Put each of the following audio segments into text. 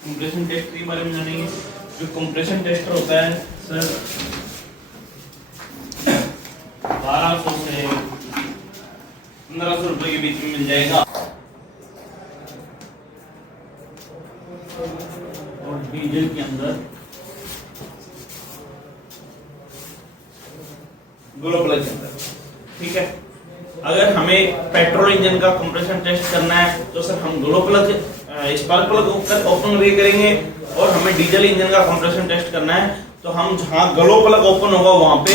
Compression test के बारे में जानेंगे। जो कंप्रेशन टेस्टर होता है सर 1200 से 1500 रुपए के बीच में मिल जाएगा और डीजल के अंदर ग्लो प्लग के अंदर। ठीक है, अगर हमें पेट्रोल इंजन का कंप्रेशन टेस्ट करना है तो सर हम glow plug spark plug open करके करेंगे, और हमें डीजल इंजन का कंप्रेशन टेस्ट करना है तो हम जहां ग्लो प्लग ओपन होगा वहां पे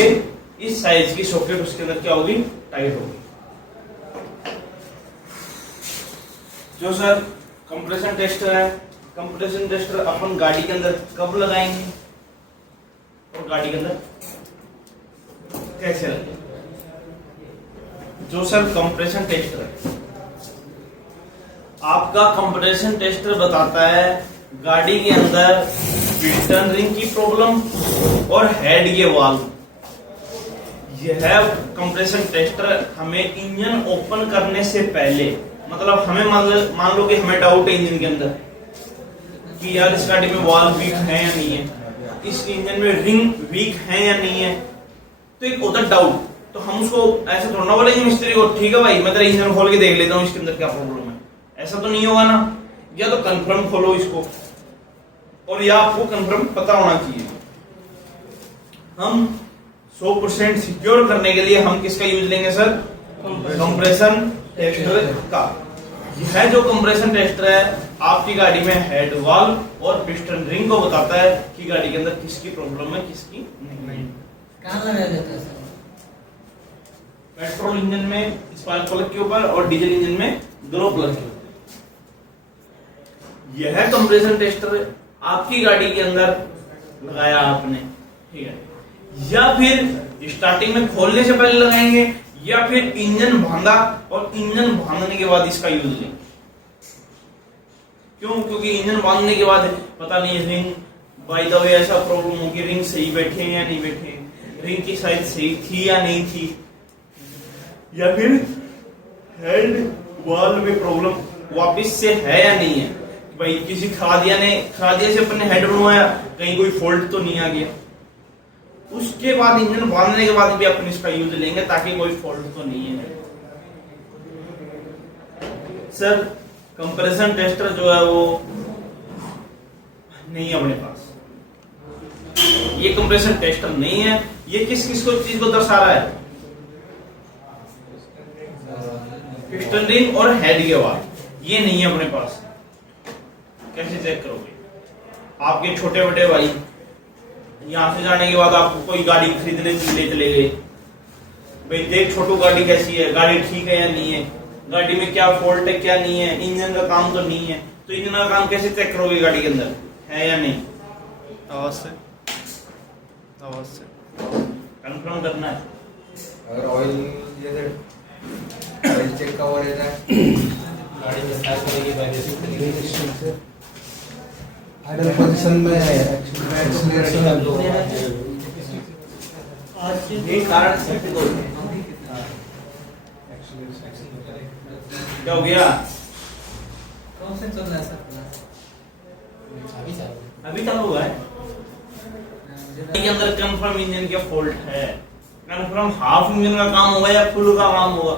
इस साइज की सॉकेट उसके अंदर क्या होगी, टाइट होगी। जो सर कंप्रेशन टेस्टर है, कंप्रेशन टेस्टर अपन गाड़ी के अंदर कब लगाएंगे और गाड़ी के अंदर कैसे लगाएंगे। जो सर कंप्रेशन टेस्टर है, आपका कंप्रेशन टेस्टर बताता है गाड़ी के अंदर पिस्टन रिंग की प्रॉब्लम और हेड के वाल्व। यह कंप्रेशन टेस्टर हमें इंजन ओपन करने से पहले, मतलब हमें मान लो कि हमें डाउट है इंजन के अंदर कि यार इस गाड़ी में वाल्व वीक है या नहीं है, इस इंजन में रिंग वीक है या नहीं है, तो एक होता डाउट। तो हम उसको ऐसे थोड़ा ना बोलेंगे मिस्त्री को ठीक है भाई मैं तेरा इंजन खोल के देख लेता हूँ इसके अंदर क्या प्रॉब्लम है, ऐसा तो नहीं होगा ना। या तो कंफर्म खोलो इसको, और या आपको कंफर्म पता होना चाहिए। हम 100% सिक्योर करने के लिए हम किसका यूज लेंगे सर, कंप्रेशन टेस्टर का। यह जो कंप्रेशन टेस्टर है आपकी गाड़ी में हेड वाल्व और पिस्टन रिंग को बताता है कि गाड़ी के अंदर किसकी प्रॉब्लम है किसकी नहीं। कहाँ लगाया जाता है सर? पेट्रोल इंजन में स्पार्क प्लग के ऊपर और डीजल इंजन में ग्लो प्लग के ऊपर। यह कंप्रेशन टेस्टर आपकी गाड़ी के अंदर लगाया आपने, ठीक है, या फिर स्टार्टिंग में खोलने से पहले लगाएंगे या फिर इंजन बांधा और इंजन बांधने के बाद इसका यूज लेंगे। क्यों? क्योंकि इंजन बांधने के बाद पता नहीं रिंग बाय द वे ऐसा प्रॉब्लम होगी, रिंग सही बैठे हैं या नहीं बैठे, रिंग की साइज सही थी या नहीं थी, या फिर हेड वाल्व में प्रॉब्लम वापस से है या नहीं है। भाई किसी खरादिया से अपने हेड बनवाया, कहीं कोई फॉल्ट तो नहीं आ गया। उसके बाद इंजन बांधने के बाद भी अपन इसका यूज लेंगे ताकि कोई फॉल्ट तो नहीं है। सर कंप्रेशन टेस्टर जो है वो नहीं है अपने पास, ये कंप्रेशन टेस्टर नहीं है। ये किस किस को चीज को दर्शा रहा है, पिस्टन रिंग और हेड के वाल्व, ये नहीं है अपने पास। कैसे चेक करोगे? आपके छोटे बड़े भाई यहां से जाने के बाद आपको कोई गाड़ी खरीदने के लिए चले गए, भाई देख छोटू गाड़ी कैसी है, गाड़ी ठीक है या नहीं है, गाड़ी में क्या फॉल्ट है क्या नहीं है, इंजन का काम तो नहीं है। तो इंजन का काम कैसे चेक करोगे गाड़ी के अंदर है या नहीं? आवाज से कंफर्म करना है। अगर ऑयल चेक का हो रहता है गाड़ी में स्टार्ट करेगी पहले आइडल पोजीशन में एक्सीलरेशन ये कारण से क्या हो गया? कौन से चल रहा है सर? अभी तक हुआ है के अंदर कंफर्म इंजन के फॉल्ट है, कंफर्म हाफ इंजन का काम होगा या फुल का काम होगा।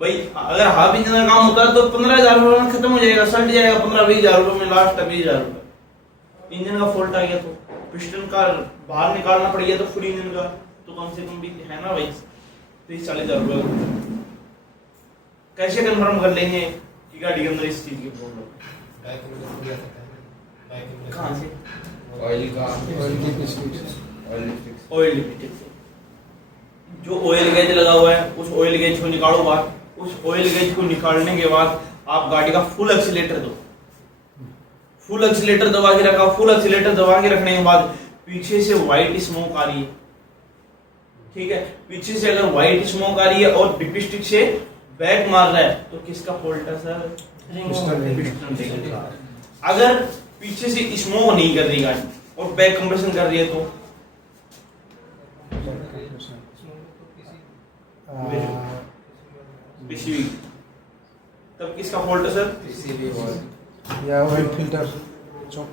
भाई अगर हाफ इंजन का काम होता है तो 15,000 रुपए में खत्म हो जाएगा, सट जाएगा 15-20,000 रुपए में, लास्ट 20,000 रुपए। इंजन का फॉल्ट आ गया तो पिस्टन का बाहर निकालना पड़ गया तो फुल इंजन का तो कम से कम भी है ना भाई 30-40,000 रुपए। कैसे कंफर्म कर लेंगे कि गाड़ी के अंदर इस चीज की प्रॉब्लम है? कहां से? ऑयल लिपस्टिक से। जो ऑयल गेज लगा हुआ है उस ऑयल गेज को निकालो बाहर। उस ऑयल गेज को निकालने के बाद आप गाड़ी का फुल एक्सीलेटर दो, फुल एक्सीलेटर दबा के रखा। फुल एक्सीलेटर दबा के रखने के बाद पीछे से व्हाइट स्मोक आ रही है, ठीक है, पीछे से अगर व्हाइट स्मोक आ रही है और लिपस्टिक से बैक मार रहा है तो किसका फॉल्ट है सर? पिस्टन। अगर पीछे से स्मोक नहीं कर रही गाड़ी और बैक कंप्रेशन कर रही है तो पीसीबी, तब किसका फॉल्ट है सर? पीसीबी या ऑयल फिल्टर चौक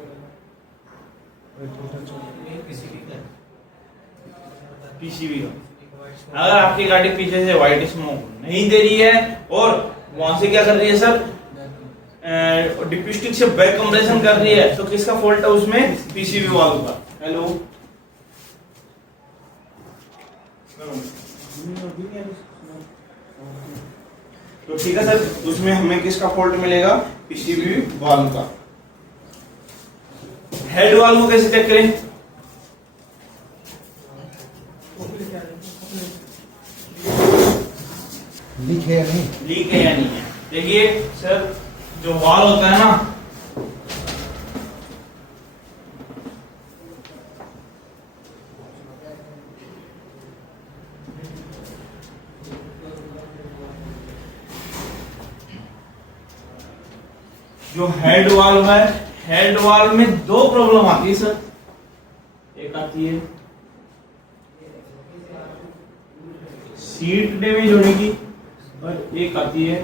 पीसीबी का। अगर आपकी गाड़ी पीछे से व्हाइट स्मोक नहीं दे रही है और वहां से क्या कर रही है सर, डिप्यूस्टिक से बैक कंप्रेशन कर रही है, तो किसका फॉल्ट है उसमें? पीसीबी वाल्व का। हेलो, तो ठीक है सर, उसमें हमें किसका फॉल्ट मिलेगा? पीसीबी वाल्व का। हेड वाल्व को कैसे चेक करें? लीक है या नहीं? लीक है या नहीं है? देखिए सर, जो वाल्व होता है ना, जो हेड वाल्व है, हेड वाल्व में दो प्रॉब्लम आती है सर। एक आती है सीट डैमेज होने की, और एक आती है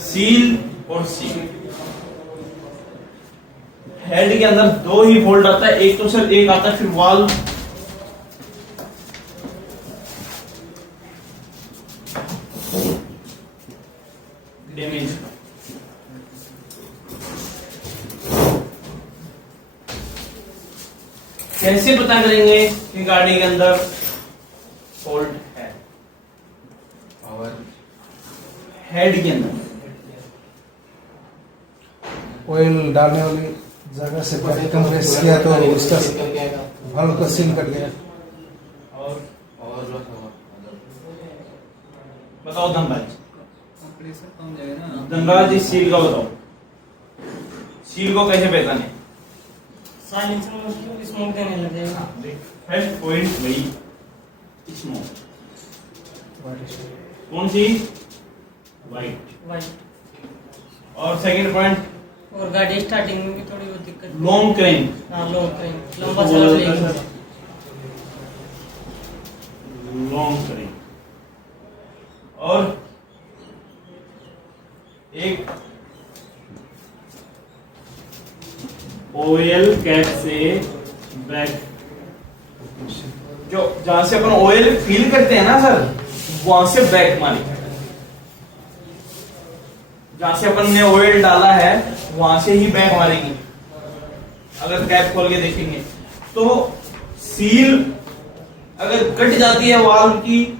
सील और सील। हेड के अंदर दो ही फॉल्ट आता है, एक तो सर एक आता है फिर वाल्व डैमेज। कैसे पता करेंगे कि गाड़ी के अंदर फॉल्ट है? हेड के अंदर ऑयल डालने वाली जगह से पहले कंप्रेस किया तो उसका वाल्व का सील कट गया। और बताओ धनराज, धनराज इस सील का बताओ, सील को कैसे पहचाने? साइलेंसर में स्मोक देने लगेगा। फर्स्ट पॉइंट वही स्मोक, कौन सी? वाइट। और सेकंड पॉइंट, और गाड़ी स्टार्टिंग में भी थोड़ी बहुत दिक्कत। लॉन्ग क्रैंक, हाँ, लॉन्ग क्रैंक, लंबा चला लेगा। Long crank. और एक ऑयल कैप से बैक, जो जहां से अपन ऑयल फील करते हैं ना सर, वहां से बैक मारेगी। जहां से अपन ने ऑयल डाला है वहां से ही बैक मारेगी। अगर कैप खोल के देखेंगे तो सील अगर कट जाती है वाल्व की,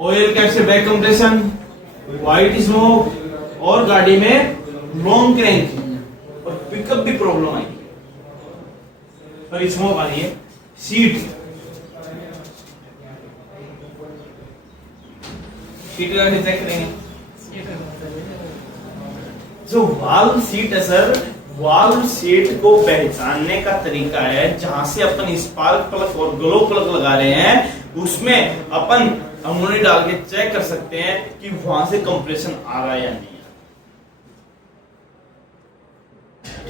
ऑयल कैप से बैक कंप्रेशन, व्हाइट स्मोक और गाड़ी में लॉन्ग क्रैंक और पिकअप भी प्रॉब्लम आई पर स्मोक आ रही है। सीट का चेक करेंगे। जो वाल्व सीट है सर, वाल्व सीट को पहचानने का तरीका है, जहां से अपन स्पार्क प्लग और ग्लो प्लग लगा रहे हैं उसमें अपन अंगुली डाल के चेक कर सकते हैं कि वहां से कंप्रेशन आ रहा है या नहीं।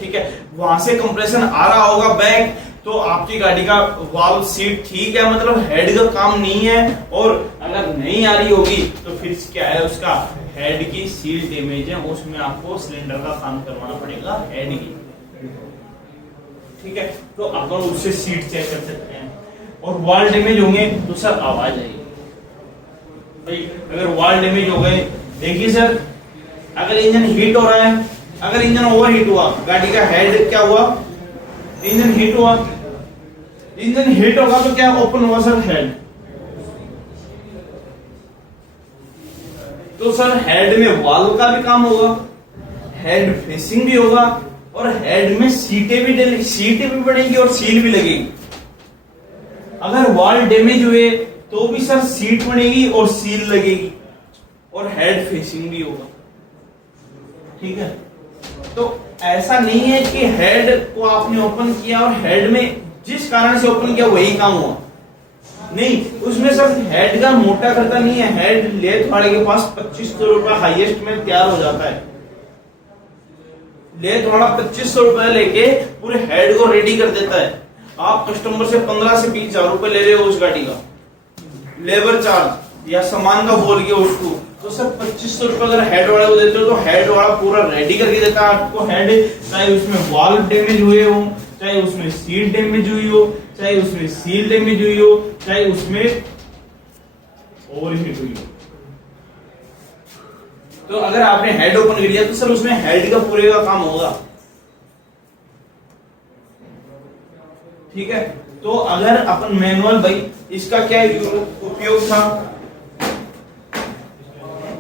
ठीक है, वहां से कंप्रेशन आ रहा होगा बैक, तो आपकी गाड़ी का वाल्व सीट ठीक है, मतलब हेड का काम नहीं है। और अगर नहीं आ रही होगी तो फिर क्या है, उसका हेड की सील डैमेज है, उसमें आपको सिलेंडर का काम करवाना पड़ेगा हेड की। ठीक है, तो अपन उससे सीट चेक कर सकते हैं। और वॉल डैमेज होंगे तो सर आवाज आएगी भाई। अगर वॉल डैमेज हो गए, देखिए सर, अगर इंजन हीट हो रहा है, अगर इंजन ओवर हीट हुआ, गाड़ी का हेड क्या हुआ, इंजन हीट हुआ, इंजन हीट होगा तो क्या ओपन होगा सर, हेड। तो सर हेड में वाल्व का भी काम होगा, हेड फेसिंग भी होगा, और हेड में सीटें भी बढ़ेंगी और सील भी लगेगी। अगर वाल्व डैमेज हुए तो भी सर सीट बनेगी और सील लगेगी और हेड फेसिंग भी होगा। ठीक है, तो ऐसा नहीं है कि हेड को आपने ओपन किया और हेड में जिस कारण से ओपन किया वही काम हुआ, नहीं, उसमें सर हेड का मोटा खर्चा नहीं है। हेड लेथ वाले के पास 2500 रुपए हाईएस्ट में तैयार हो जाता है। लेथ वाला 2500 रुपए लेके पूरे हेड को रेडी कर देता है। आप कस्टमर से 15 से 20 हजार रुपए ले रहे हो उस गाड़ी का, लेबर चार्ज या सामान का बोल के उसको, तो सर 2500 रुपये अगर हेड वाले को देते हो तो हेड वाला पूरा रेडी करके देता है आपको हेड, चाहे उसमें वाल्व डैमेज हुए हो, चाहे उसमें सीट डैमेज हुई हो, चाहे उसमें सील डैमेज हुई हो, चाहे उसमें ओवरहीट हुई हो। तो अगर आपने हेड ओपन कर दिया तो सर उसमें हेड का पूरे का काम होगा। ठीक है, तो अगर अपन मैनुअल, भाई इसका क्या उपयोग था,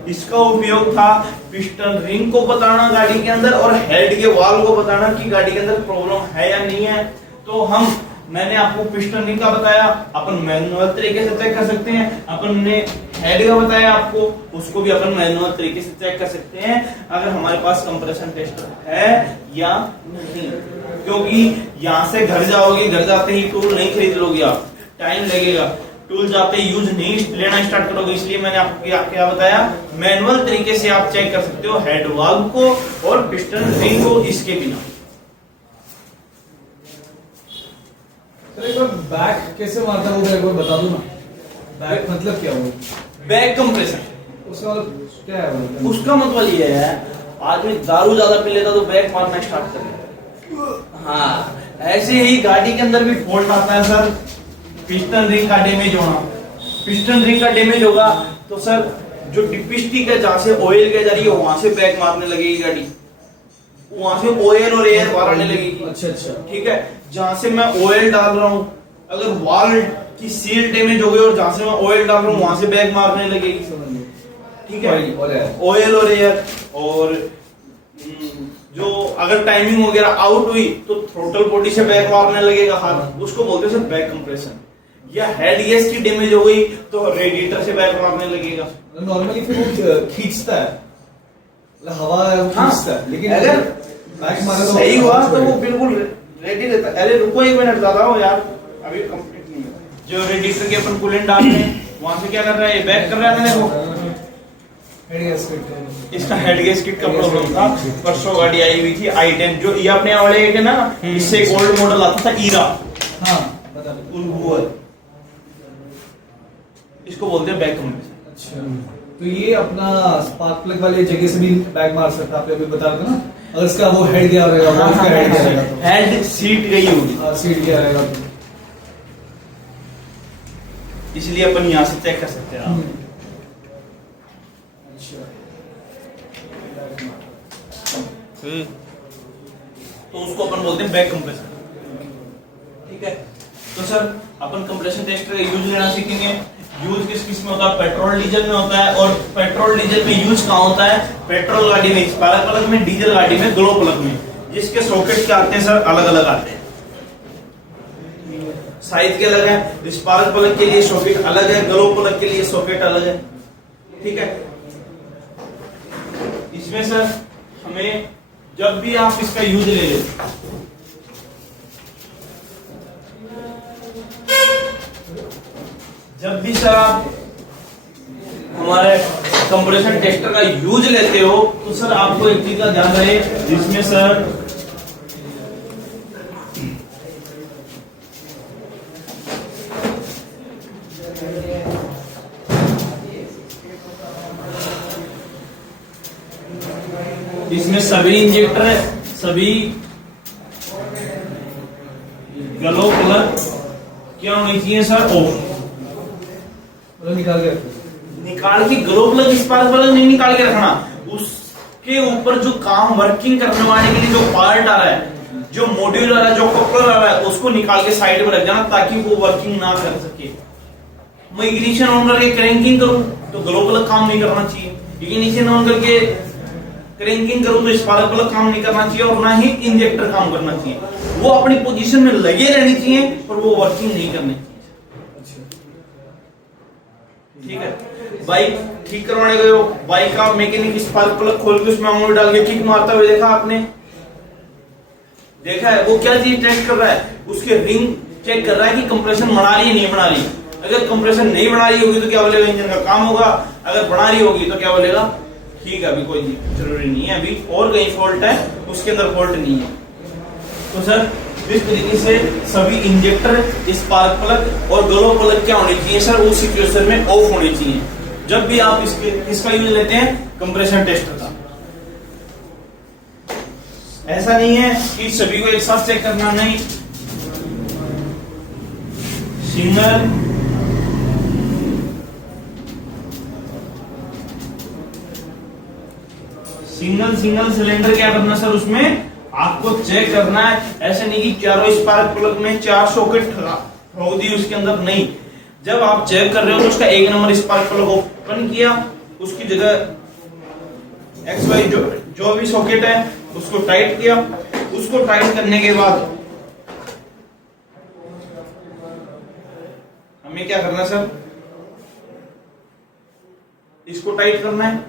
इसका उपयोग था पिस्टन रिंग को बताना गाड़ी के अंदर और हेड के वाल्व को बताना कि गाड़ी के अंदर प्रॉब्लम है या नहीं है। तो मैंने आपको पिस्टन रिंग का बताया, अपन मैनुअल तरीके से चेक कर सकते हैं। अपन ने हेड का बताया आपको, उसको भी अपन मैनुअल तरीके से चेक कर सकते हैं अगर हमारे पास कंप्रेशन टेस्टर है या नहीं। क्योंकि यहाँ से घर जाओगे, घर जाते ही टूल नहीं खरीद लोगे आप, टाइम लगेगा, टूल जाते ही यूज नहीं लेना स्टार्ट करोगे। इसलिए मैंने आपको क्या बताया, मैनुअल तरीके से आप चेक कर सकते हो हेड वाल्व को और पिस्टन रिंग को इसके बिना। एक बार बैक कैसे मारता है वो एक बार बता दो ना। बैक मतलब क्या हो? बैक कंप्रेशन, उसका मतलब क्या है? उसका मतलब ये है आदमी दारू ज्यादा पी लेता तो बैक मारना स्टार्ट कर देता। हाँ, ऐसे ही गाड़ी के अंदर भी फॉल्ट आता है सर, पिस्टन रिंग का डैमेज होना। पिस्टन रिंग का डैमेज होगा तो सर जो डिपिस्टिक है जहां से ऑयल के जा रही है वहां से बैक मारने लगेगी गाड़ी, वहां से ऑयल और एयर बाहर आने लगेगी। अच्छा, ठीक है, जहां से मैं ऑयल डाल रहा हूँ, अगर वाल्व की सील डैमेज हो गई और जहां से मैं ऑयल डाल रहा हूँ वहां से बैक मारने लगेगी। ठीक है, ऑयल और एयर। और जो अगर टाइमिंग वगैरह आउट हुई तो थ्रोटल बॉडी से बैक मारने लगेगा हाथ, उसको बोलते हैं सर बैक कंप्रेशन। या हेड गैस की डैमेज हो गई तो रेडिएटर से बैक मारने लगेगा। नॉर्मली फिर वो खींचता है, हवा खींचता है, लेकिन अगर बैक मारे तो सही हुआ तो वो बिल्कुल रेडी रहता है। अरे रुको 1 मिनट ज्यादा हो यार, अभी कंप्लीट नहीं हुआ। जो रेडिएटर के अपन कूलेंट डालते हैं वहां से क्या कर रहा है, बैक कर रहा है। देखो इसका हेड गैस किट का प्रॉब्लम था। परसों गाड़ी आई हुई थी i10, जो ये अपने वाले के ना, इससे एक ओल्ड मॉडल आता था ईरा। हाँ, बता दो। इसको बोलते हैं बैक कंप्रेशन। अच्छा, तो ये अपना स्पार्क प्लग वाले जगह से भी बैक मार सकता है, आप अभी बता रहे थे ना। अगर इसका वो हेड गया रहेगा, वो इसका हेड गया रहेगा तो हेड सीट गई होगी, सीट गया रहेगा तो इसलिए अपन यहाँ से चेक कर सकते हैं। तो उसको अपन बोलते हैं बैक कंप्रेशन। ठीक है, तो सर अपन कंप्रेशन टेस्टर का यूज लेना सीखेंगे। यूज किस में होता है, पेट्रोल डीजल में होता है। और पेट्रोल डीजल में यूज कहाँ होता है, पेट्रोल गाड़ी में स्पार्क प्लग में, डीजल गाड़ी में ग्लो प्लग में, जिसके सॉकेट क्या आते हैं सर, अलग अलग आते हैं, साइज के अलग है। स्पार्क प्लग के लिए सॉकेट अलग है, ग्लो प्लग के लिए सॉकेट अलग है। ठीक है, इसमें सर हमें जब भी आप इसका यूज ले लो, जब भी सर आप हमारे कंप्रेशन टेस्टर का यूज लेते हो तो सर आपको एक चीज का ध्यान रहे, जिसमें सर इसमें सभी इंजेक्टर, सभी गलो प्लग क्या होनी चाहिए सर, ऑफ। निकाल के ग्लो प्लग स्पार्क प्लग नहीं निकाल के रखना, उसके ऊपर जो काम वर्किंग करने वाले के लिए जो पार्ट आ रहा है, जो मॉड्यूल आ रहा है, जो कपलर आ रहा है, उसको निकाल के साइड में रख देना ताकि वो वर्किंग ना कर सके। मैं इग्निशन ऑन करके क्रैंकिंग करूं तो ग्लो प्लग काम नहीं करना चाहिए, इग्निशन ऑन करके क्रैंकिंग करूं तो स्पार्क प्लग काम नहीं करना चाहिए, और ना ही इंजेक्टर काम करना चाहिए। वो अपनी पोजीशन में लगे रहनी चाहिए और वो वर्किंग नहीं करनी चाहिए। ठीक है, बाइक ठीक करवाने गए हो, बाइक का मैकेनिक स्पार्क प्लग खोल के उसमें अंगूठी डाल के किक मारता हुए देखा आपने, देखा है? वो क्या चीज टेस्ट कर रहा है, उसके रिंग चेक कर रहा है कि कंप्रेशन बना रही है नहीं बना रही। अगर कंप्रेशन नहीं बना रही होगी तो क्या बोलेगा, इंजन का काम होगा। अगर बना रही होगी तो क्या बोलेगा, ठीक है अभी कोई जरूरी नहीं है, अभी और कहीं फॉल्ट है, उसके अंदर फॉल्ट नहीं है। तो सर इस तरीके से सभी इंजेक्टर, स्पार्क प्लग और ग्लो प्लग क्या होनी चाहिए सर, उस सिचुएशन में ऑफ होनी चाहिए जब भी आप इसका यूज लेते हैं कंप्रेशन टेस्टर का। ऐसा नहीं है कि सभी को एक साथ चेक करना, नहीं, सिंगल सिलेंडर क्या करना सर, उसमें आपको चेक करना है। ऐसे नहीं कि चारों स्पार्क प्लग में 4 सॉकेट ठोक दी उसके अंदर, नहीं। जब आप चेक कर रहे हो तो उसका 1 नंबर स्पार्क प्लग ओपन किया, उसकी जगह XY जो भी सॉकेट है उसको टाइट किया। उसको टाइट करने के बाद हमें क्या करना है सर, इसको टाइट करना है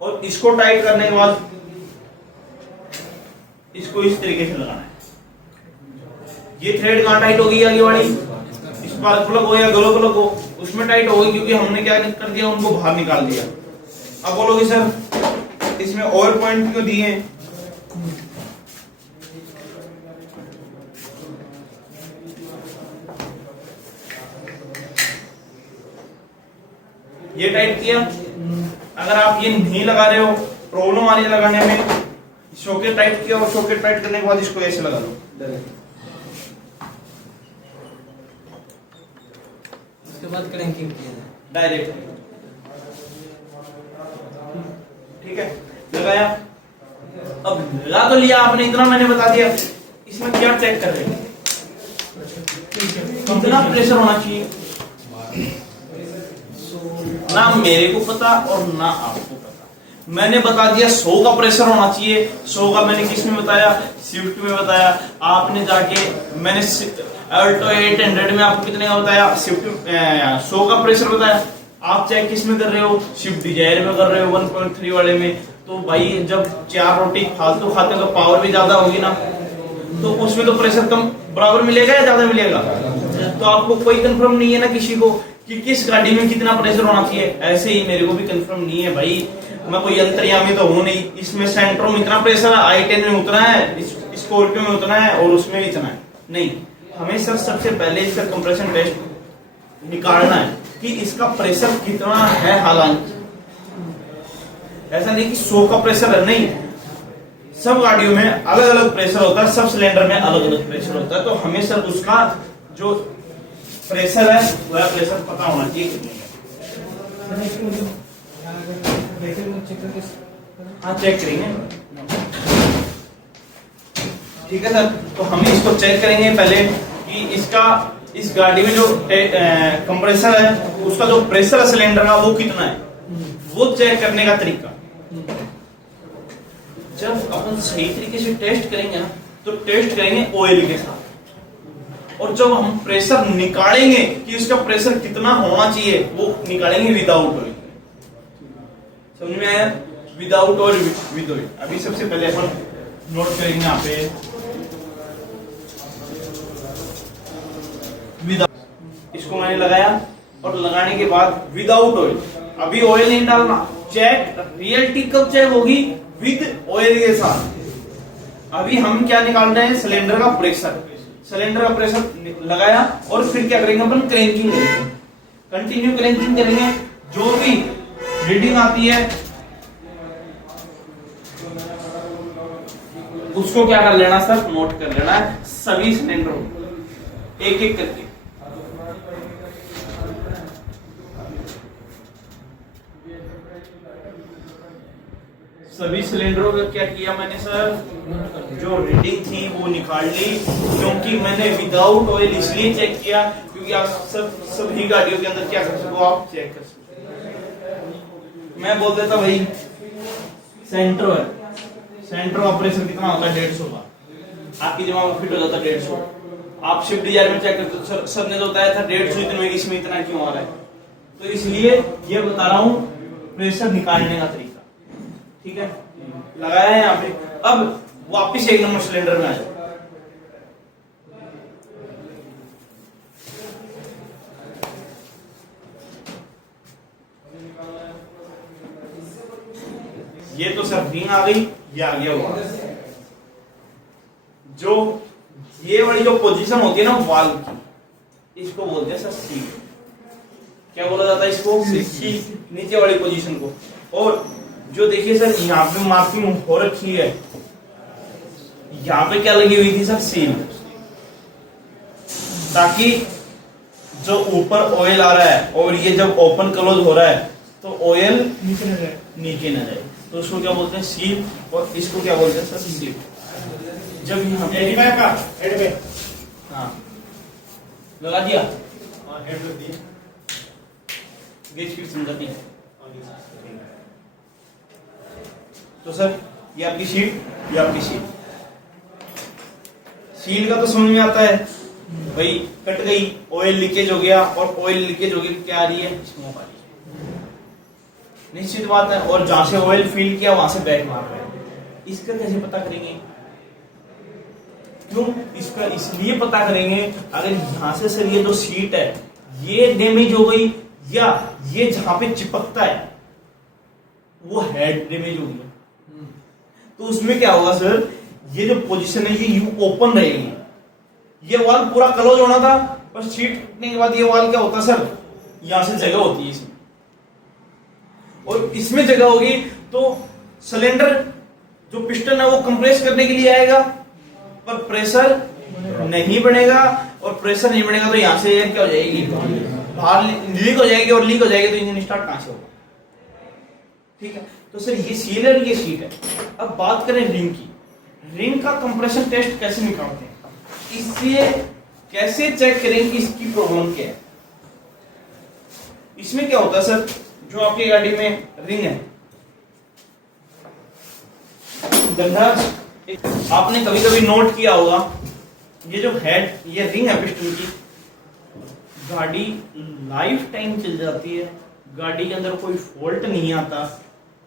और इसको टाइट करने के बाद इसको इस तरीके से लगाना है। ये थ्रेड कहां टाइट होगी, आगे वाली स्पार्क प्लग हो या ग्लो प्लग हो उसमें टाइट होगी, क्योंकि हमने क्या कर दिया, उनको बाहर निकाल दिया। अब बोलोगे सर इसमें और पॉइंट क्यों दिए हैं, ये टाइट किया। अगर आप ये नहीं लगा रहे हो, प्रॉब्लम आ रही है लगाने में, सॉकेट टाइट किया और सॉकेट टाइट करने के बाद इसको ऐसे लगा दो, उसके बाद क्रैंकिंग किया डायरेक्ट, ठीक है, लगाया। अब लगा तो लिया आपने, इतना मैंने बता दिया। इसमें क्या चेक कर रहे हैं, कितना प्रेशर होना चाहिए, ना मेरे को पता और ना आपको पता। मैंने बता दिया 100 का प्रेशर होना चाहिए। 100 का मैंने किस में बताया, स्विफ्ट में बताया। आपने जाके मैंने अल्टो 800 में आपको कितने का बताया, स्विफ्ट 100 का प्रेशर बताया। आप चेक किस में कर रहे हो, स्विफ्ट डिजायर में कर रहे हो 1.3 वाले में। तो भाई जब 4 रोटी फालतू खाते हो तो पावर भी ज्यादा होगी ना, तो उसमें तो प्रेशर कम बराबर मिलेगा या ज्यादा मिलेगा। तो आपको कोई कंफर्म नहीं है ना किसी को कि किस गाड़ी में कितना प्रेशर होना चाहिए। ऐसे ही मेरे को भी कंफर्म नहीं है भाई, मैं कोई अंतर्यामी तो हूं नहीं। इसमें सेंट्रो में इतना प्रेशर है, i10 में उतना है, स्कॉर्पियो में उतना है और उसमें इतना है, नहीं। हमें सर सबसे पहले इसका कंप्रेशन टेस्ट निकालना है कि इसका प्रेशर कितना है। हालांकि ऐसा नहीं कि 100 का प्रेशर है, नहीं, सब गाड़ियों में अलग अलग प्रेशर होता है, सब सिलेंडर में अलग अलग प्रेशर होता है। तो हमें सर उसका जो प्रेशर है वह प्रेशर पता होना चाहिए कितने का। हाँ चेक करेंगे, ठीक है सर। तो हम इसको चेक करेंगे पहले कि इसका इस गाड़ी में जो कंप्रेसर है उसका जो प्रेशर है सिलेंडर का वो कितना है, वो चेक करने का तरीका। जब अपन सही तरीके से टेस्ट करेंगे ना, तो टेस्ट करेंगे ऑयल के साथ, और जब हम प्रेशर निकालेंगे कि उसका प्रेशर कितना होना चाहिए, वो निकालेंगे विदाउट ऑयल। समझ में आया, विदाउट और विद ऑयल। अभी सबसे पहले अपन नोट करेंगे यहाँ पे विदाउट, इसको मैंने लगाया और लगाने के बाद विदाउट ऑयल। अभी ऑयल नहीं डालना, चेक रियलिटी कब चेक होगी, विद ऑयल के साथ। अभी हम क्या निकाल रहे हैं, सिलेंडर का प्रेशर। सिलेंडर का प्रेशर लगाया और फिर क्या करेंगे अपन, क्रैंकिंग करेंगे, कंटिन्यू क्रैंकिंग करेंगे। जो भी रीडिंग आती है उसको क्या कर लेना सर, नोट कर लेना है सभी सिलेंडर एक एक करके। सभी सिलेंडरों का क्या किया मैंने सर, जो रीडिंग थी वो निकाल ली। क्योंकि मैंने विदाउट ऑयल इसलिए चेक किया क्योंकि आप सभी गाड़ियों के अंदर क्या कर सको, आप चेक कर सको। मैं बोल देता भाई सेंट्रो है, सेंट्रो का प्रेशर कितना होता है, 150 का। आपकी दिमाग में फिट हो जाता है 150। आप स्विफ्ट डिजायर में चेक करते, सर ने तो बताया था 150 इतने, इसमें इतना क्यों आ रहा है। तो इसलिए ये बता रहा हूं प्रेशर निकालने का तरीका, ठीक है। लगाया है यहाँ पे। अब वापिस 1 नंबर सिलेंडर में आ जाओ। ये तो सर रिंग आ गई, ये आ गया हुआ। जो ये वाली जो पोजीशन होती है ना वाल्व की, इसको बोलते हैं सर सील। क्या बोला जाता है इसको? सील, नीचे वाली पोजीशन को। और जो देखिए सर यहाँ पे मार्किंग हो रखी है, यहाँ पे क्या लगी हुई थी सर? सील, ताकि जो ऊपर ऑयल आ रहा है और ये जब ओपन क्लोज हो रहा है तो ऑयल नीचे न जाए, तो उसको क्या बोलते हैं? सील। और इसको क्या बोलते हैं सर? सील। जब हम हाँ लगा दिया, गेज की समझाती है। तो सर ये आपकी शीट, ये आपकी शीट। सील का तो समझ में आता है भाई, कट गई, ऑयल लीकेज हो गया, और ऑयल लीकेज हो गई क्या आ रही है? स्मोक आ रही है, निश्चित बात है। और जहां से ऑयल फिल किया वहां से बैक मार रहा है। इसका कैसे पता करेंगे? क्यों? इसका इसलिए पता करेंगे, अगर यहां से सर ये जो सीट है ये डैमेज हो गई, या ये जहां पे चिपकता है वो हेड डैमेज हो गया, तो उसमें क्या होगा सर? ये जो पोजीशन है ये यू ओपन रहेगी। ये वाल पूरा क्लोज होना था, पर सीट टूटने के बाद ये वाल क्या होता है सर? यहां से जगह होती है इसमें, और इसमें जगह होगी तो सिलेंडर जो पिस्टन है वो कंप्रेस करने के लिए आएगा, पर प्रेशर नहीं बनेगा। और प्रेशर नहीं बनेगा तो यहां से एयर क्या हो जाएगी? बाहर लीक हो जाएगी, और लीक हो जाएगी तो इंजन स्टार्ट कहां से होगा? ठीक है, तो सर ये सील है, ये सीट है। अब बात करें रिंग की। रिंग का कंप्रेशन टेस्ट कैसे निकालते हैं? इससे कैसे चेक करें कि इसकी प्रॉब्लम क्या है? इसमें क्या होता है सर? जो आपकी गाड़ी में रिंग है, धनराज आपने कभी कभी नोट किया होगा, ये जो हेड, ये रिंग है पिस्टन की, गाड़ी लाइफ टाइम चल जाती है, गाड़ी के अंदर कोई फॉल्ट नहीं आता,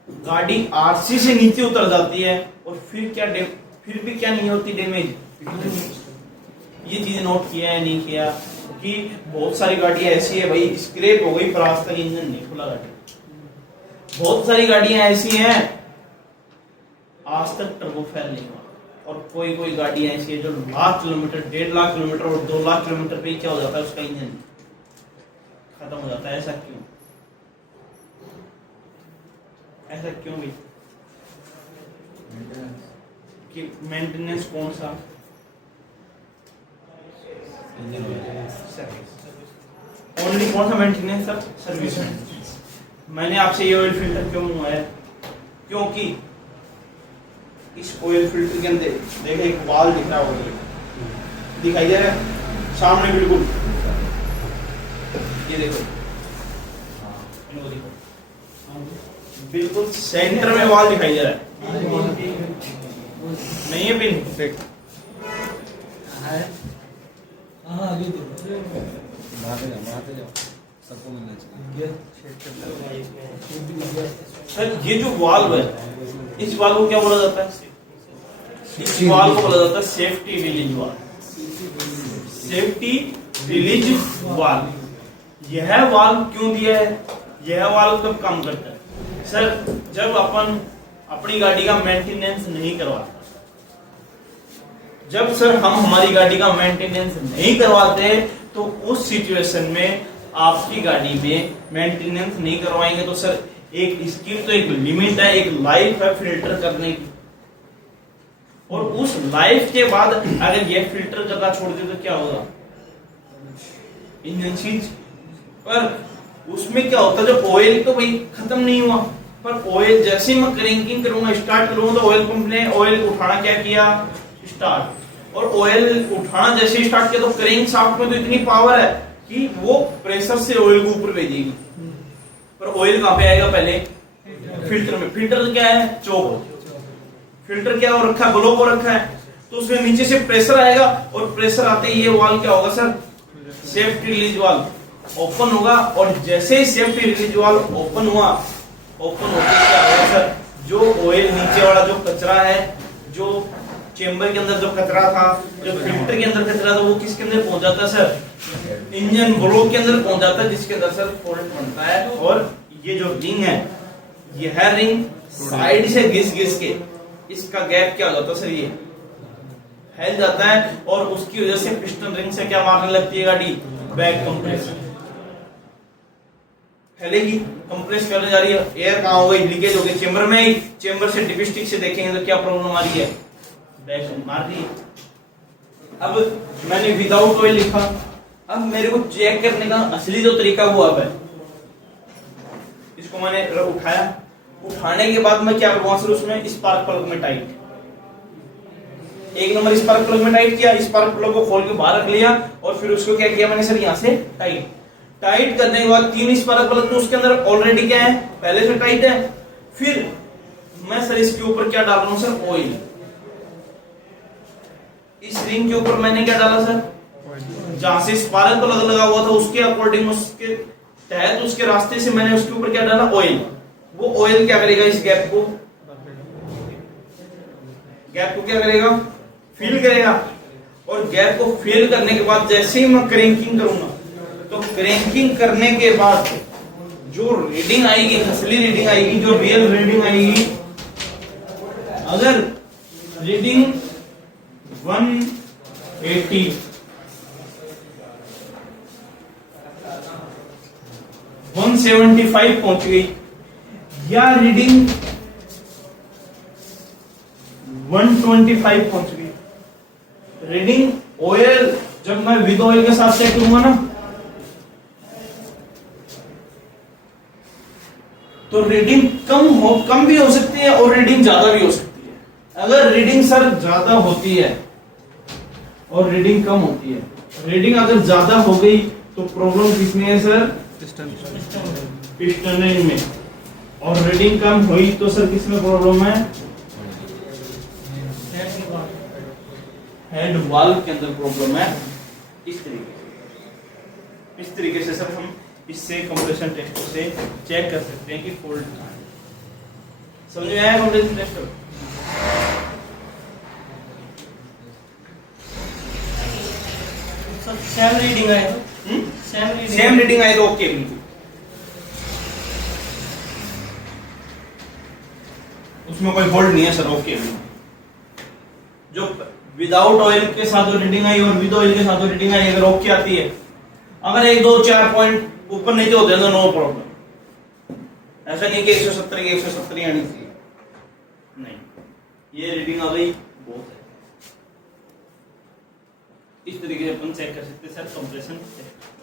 गाड़ी आरसी से नीचे उतर जाती है, और फिर भी क्या नहीं होती? डैमेज। ये चीज नोट किया है नहीं किया? कि बहुत सारी गाड़ियां ऐसी है भाई, स्क्रैप हो गई पर आज तक इंजन नहीं खुला गाड़ी। बहुत सारी गाड़ियां ऐसी हैं आज तक टर्बो फेल नहीं हुआ, और कोई कोई गाड़ियां ऐसी है जो लाख किलोमीटर, 1.5 लाख किलोमीटर और 2 लाख किलोमीटर पे क्या हो जाता है? उसका इंजन खत्म हो जाता है। ऐसा क्यों? ऐसा क्यों भाई? कि मेंटेनेंस कौन सा? ओनली कौन सा मेंटेनेंस सर? Service maintenance. मैंने आपसे ये ऑयल फिल्टर क्यों मंगवाया? क्योंकि इस ऑयल फिल्टर के अंदर देखिए एक वाल दिख रहा होगा, दिखाई दे रहा है सामने बिल्कुल, ये देखो, इनको देखो, बिल्कुल सेंटर में वाल दिखाई दे रहा है, नहीं है पिन? सबको मिलना चाहिए। सर ये जो वाल्व है, इस वाल्व को क्या बोला जाता है? इस वाल्व को बोला जाता है safety release valve. Safety release valve. यह वाल्व क्यों दिया है? यह वाल्व कब काम करता है? सर जब अपन अपनी गाड़ी का मेंटेनेंस नहीं करवाते, जब सर हम हमारी गाड़ी का मेंटेनेंस नहीं करवाते, तो उस सिचुएशन में आपकी गाड़ी में मेंटेनेंस नहीं करवाएंगे तो सर एक इसकी तो एक लिमिट है, एक लाइफ है फिल्टर करने की, और उस लाइफ के बाद अगर ये फिल्टर करना छोड़ दे तो क्या होगा? Engine seize. पर उसमें क्या होता है, जो ऑयल तो भाई खत्म नहीं हुआ, पर ऑयल जैसे ही मैं क्रैंकिंग करूंगा, स्टार्ट करूंगा, तो ऑयल पंप ने ऑयल उठाना क्या किया? स्टार्ट। और ऑयल उठाना जैसे स्टार्ट किया तो क्रैंक शाफ्ट में तो इतनी पावर है कि वो प्रेशर से ऑयल को ऊपर भेजेगी, पर ऑयल कहां पे आएगा? पहले फिल्टर में। फिल्टर क्या है? चोक। फिल्टर क्या हो रखा है? ब्लॉक हो रखा है, तो उसमें नीचे से प्रेशर आएगा, और प्रेशर आते ही ये वाल्व क्या होगा sir? Safety release valve open होगा, और जैसे ही सेफ्टी रिलीज वाल्व ओपन हुआ, ओपन होते क्या होगा सर? जो ऑयल नीचे वाला जो कचरा है, जो चेंबर के अंदर जो कचरा था, जो फिल्टर के अंदर कचरा था, वो किसके अंदर पहुंच जाता है सर? इंजन ब्लॉक के अंदर पहुंच जाता है, जिसके अंदर सर फॉल्ट बनता है। और ये जो रिंग है, यह रिंग साइड से घिस घिस के इसका गैप क्या हो जाता है सर? ये फैल जाता है और उसकी वजह से पिस्टन रिंग से क्या मारने लगती है गाड़ी, बैक कंप्रेशन फैलेगी, कंप्रेस करने जा रही है, एयर कहाँ हो गई, लीकेज हो गई चेंबर में ही, चेंबर से डिपिस्टिक से देखेंगे तो क्या प्रॉब्लम आ रही है, बैक मार रही है। अब मैंने विदाउट ऑयल लिखा, अब मेरे को चेक करने का असली जो तरीका वो अब है, इसको मैंने उठाया, उठाने के बाद मैं क्या करूंगा सर, उसमें स्पार्क प्लग में टाइट, एक नंबर स्पार्क प्लग में टाइट किया, स्पार्क प्लग को खोल के बाहर रख लिया और फिर उसको क्या किया मैंने सर यहाँ से टाइट करने के बाद 3 स्पार्क प्लग तो उसके अंदर ऑलरेडी क्या है, पहले से टाइट है, फिर मैं सर इसके ऊपर क्या डाल रहा हूं सर, ऑयल, इस रिंग के ऊपर मैंने क्या डाला सर, जहां से स्पार्क प्लग लगा हुआ था उसके अकॉर्डिंग, उसके तहत, उसके रास्ते से मैंने उसके ऊपर क्या डाला, ऑयल। वो ऑयल क्या करेगा, इस गैप को क्या करेगा, फिल करेगा, और गैप को फिल करने के बाद जैसे ही मैं क्रैंकिंग करूंगा, तो क्रैंकिंग करने के बाद जो रीडिंग आएगी, असली रीडिंग आएगी, जो रियल रीडिंग आएगी, अगर रीडिंग 180 175 पहुंच गई, या रीडिंग 125 पहुंच गई, रीडिंग ऑयल जब मैं विद ऑयल के साथ चेक करूंगा ना, तो रीडिंग कम भी हो सकती है और रीडिंग ज्यादा भी हो सकती है। अगर रीडिंग सर ज्यादा होती है और रीडिंग कम होती है, रीडिंग अगर ज्यादा हो गई तो प्रॉब्लम किसमें है सर, पिस्टन में, और रीडिंग कम हुई तो सर किसमें प्रॉब्लम है, हेड वाल्व के अंदर प्रॉब्लम है। इस तरीके से सर हम इससे कंप्रेशन टेस्ट से चेक कर सकते हैं कि फॉल्ट कहां है। समझ में आया कंप्रेशन टेस्ट? सब सेम रीडिंग आए, सेम रीडिंग आए तो ओके, बिल्कुल उसमें कोई फॉल्ट नहीं है सर, ओके। जो विदाउट ऑयल के साथ रीडिंग आई और विद ऑयल के साथ रीडिंग आई, अगर ओके आती है, अगर 1 2 4 पॉइंट ऊपर नीचे होते हैं तो नो प्रॉब्लम, ऐसा नहीं कि 170 की 170 आनी चाहिए, नहीं, ये रीडिंग आ गई बहुत है। इस तरीके से अपन चेक कर सकते हैं सर कंप्रेशन टेस्ट।